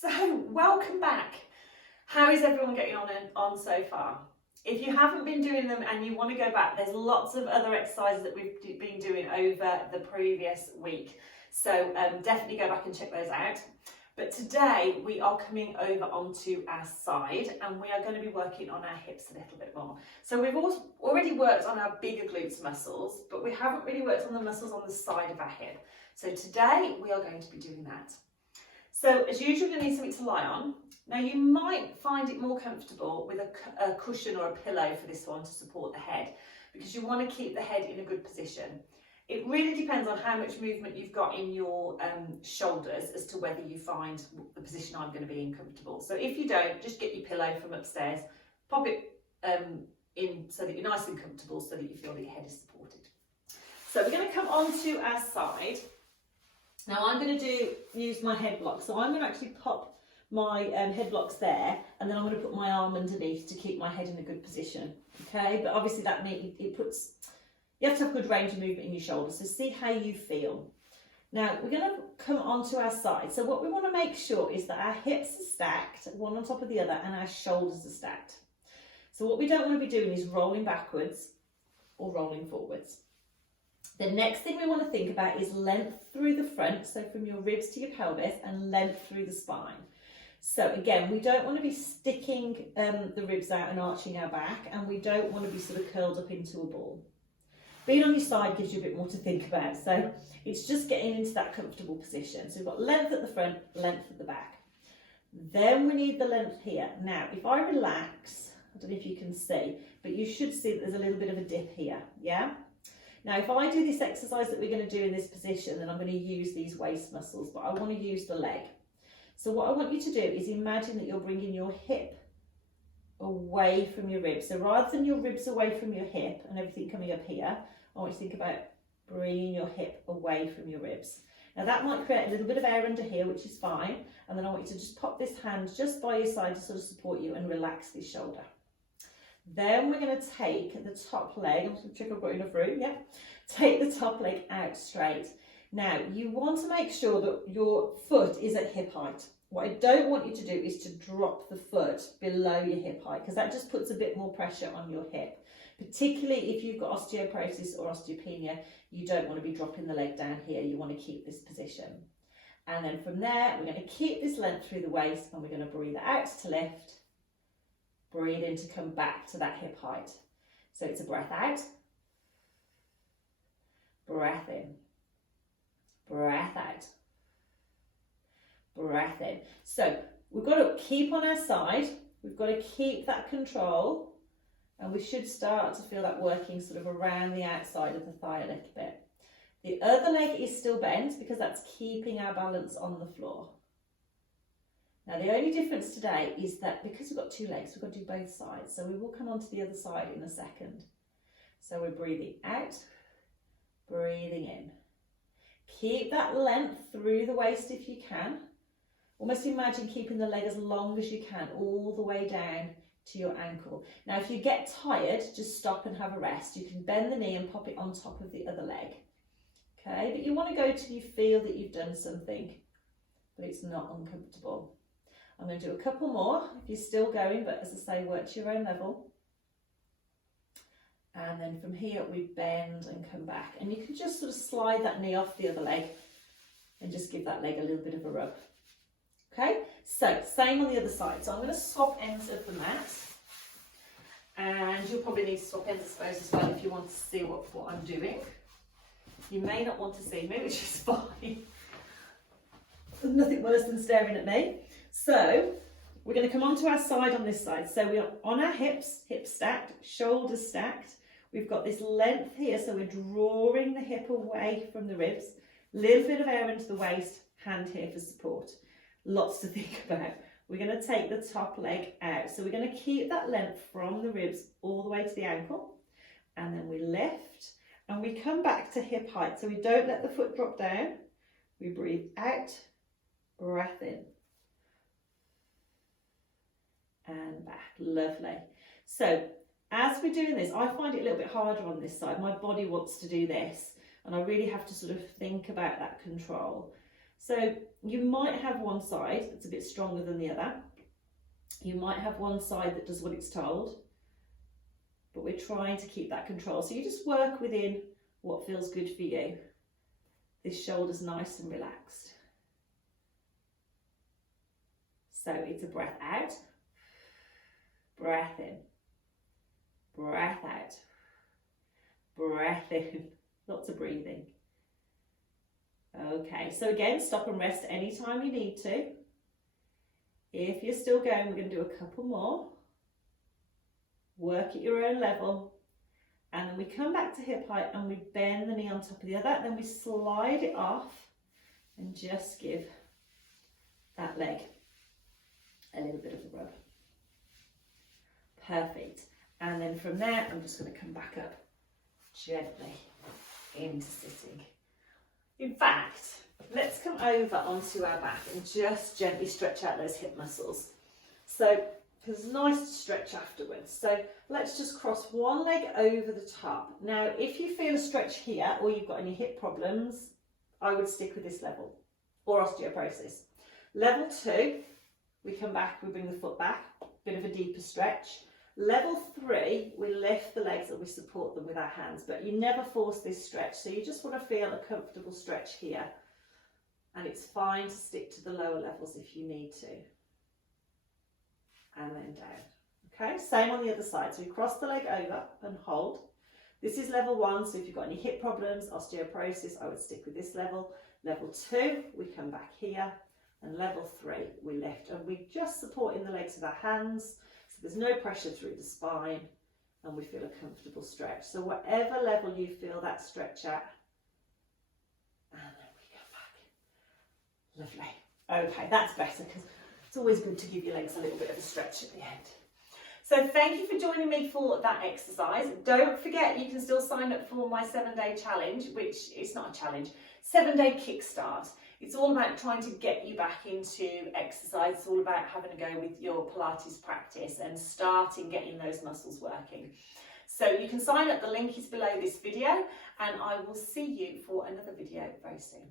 So, welcome back. How is everyone getting on so far? If you haven't been doing them and you want to go back, there's lots of other exercises that we've been doing over the previous week. So definitely go back and check those out. But today we are coming over onto our side and we are going to be working on our hips a little bit more. So we've already worked on our bigger glutes muscles, but we haven't really worked on the muscles on the side of our hip. So today we are going to be doing that. So as usual, you're going to need something to lie on. Now you might find it more comfortable with a cushion or a pillow for this one to support the head, because you want to keep the head in a good position. It really depends on how much movement you've got in your shoulders as to whether you find the position I'm going to be in comfortable. So if you don't, just get your pillow from upstairs, pop it in so that you're nice and comfortable, so that you feel that your head is supported. So we're going to come onto our side. Now I'm going to use my head block. So I'm going to actually pop my head blocks there, and then I'm going to put my arm underneath to keep my head in a good position. Okay, but obviously that means you have to have good range of movement in your shoulders, so see how you feel. Now we're going to come onto our side. So what we want to make sure is that our hips are stacked, one on top of the other, and our shoulders are stacked. So what we don't want to be doing is rolling backwards or rolling forwards. The next thing we want to think about is length through the front, so from your ribs to your pelvis, and length through the spine. So again, we don't want to be sticking the ribs out and arching our back, and we don't want to be sort of curled up into a ball. Being on your side gives you a bit more to think about, so it's just getting into that comfortable position. So we've got length at the front, length at the back. Then we need the length here. Now, if I relax, I don't know if you can see, but you should see that there's a little bit of a dip here, yeah? Now, if I do this exercise that we're going to do in this position, then I'm going to use these waist muscles, but I want to use the leg. So what I want you to do is imagine that you're bringing your hip away from your ribs. So rather than your ribs away from your hip and everything coming up here, I want you to think about bringing your hip away from your ribs. Now that might create a little bit of air under here, which is fine. And then I want you to just pop this hand just by your side to sort of support you and relax this shoulder. Then we're going to take the top leg, I'm just going to check I've got enough room, yeah. Take the top leg out straight. Now, you want to make sure that your foot is at hip height. What I don't want you to do is to drop the foot below your hip height, because that just puts a bit more pressure on your hip. Particularly if you've got osteoporosis or osteopenia, you don't want to be dropping the leg down here. You want to keep this position. And then from there, we're going to keep this length through the waist, and we're going to breathe out to lift. Breathe in to come back to that hip height. So it's a breath out, breath in, breath out, breath in. So we've got to keep on our side, we've got to keep that control, and we should start to feel that working sort of around the outside of the thigh a little bit. The other leg is still bent because that's keeping our balance on the floor. Now the only difference today is that because we've got two legs, we've got to do both sides. So we will come on to the other side in a second. So we're breathing out, breathing in. Keep that length through the waist if you can. Almost imagine keeping the leg as long as you can, all the way down to your ankle. Now if you get tired, just stop and have a rest. You can bend the knee and pop it on top of the other leg. Okay, but you want to go till you feel that you've done something, but it's not uncomfortable. I'm going to do a couple more if you're still going, but as I say, work to your own level. And then from here we bend and come back, and you can just sort of slide that knee off the other leg and just give that leg a little bit of a rub. Okay, so same on the other side. So I'm going to swap ends of the mat, and you'll probably need to swap ends, I suppose, as well if you want to see what I'm doing. You may not want to see me, which is fine. There's nothing worse than staring at me. So we're going to come onto our side on this side. So we're on our hips, hips stacked, shoulders stacked. We've got this length here, so we're drawing the hip away from the ribs. Little bit of air into the waist, hand here for support. Lots to think about. We're going to take the top leg out. So we're going to keep that length from the ribs all the way to the ankle. And then we lift and we come back to hip height. So we don't let the foot drop down. We breathe out, breath in. And back, lovely. So as we're doing this, I find it a little bit harder on this side. My body wants to do this, and I really have to sort of think about that control. So you might have one side that's a bit stronger than the other. You might have one side that does what it's told, but we're trying to keep that control. So you just work within what feels good for you. This shoulder's nice and relaxed. So it's a breath out, breath in, breath out, breath in. Lots of breathing. Okay, so again, stop and rest anytime you need to. If you're still going, we're going to do a couple more. Work at your own level. And then we come back to hip height and we bend the knee on top of the other. Then we slide it off and just give that leg a little bit of a rub. Perfect. And then from there, I'm just going to come back up gently into sitting. In fact, let's come over onto our back and just gently stretch out those hip muscles. So, because it's nice to stretch afterwards. So let's just cross one leg over the top. Now, if you feel a stretch here or you've got any hip problems, I would stick with this level, or osteoporosis. Level 2, we come back, we bring the foot back, bit of a deeper stretch. Level 3, we lift the legs and we support them with our hands, but you never force this stretch. So you just want to feel a comfortable stretch here. And it's fine to stick to the lower levels if you need to. And then down. Okay, same on the other side. So we cross the leg over and hold. This is level 1, so if you've got any hip problems, osteoporosis, I would stick with this level. Level 2, we come back here. And level 3, we lift. And we just support in the legs with our hands. So there's no pressure through the spine. And we feel a comfortable stretch. So whatever level you feel that stretch at. And then we come back. Lovely. Okay, that's better because it's always good to give your legs a little bit of a stretch at the end. So thank you for joining me for that exercise. Don't forget you can still sign up for my 7-day challenge, which is not a challenge, 7-day kickstart. It's all about trying to get you back into exercise. It's all about having a go with your Pilates practice and starting getting those muscles working. So you can sign up, the link is below this video, and I will see you for another video very soon.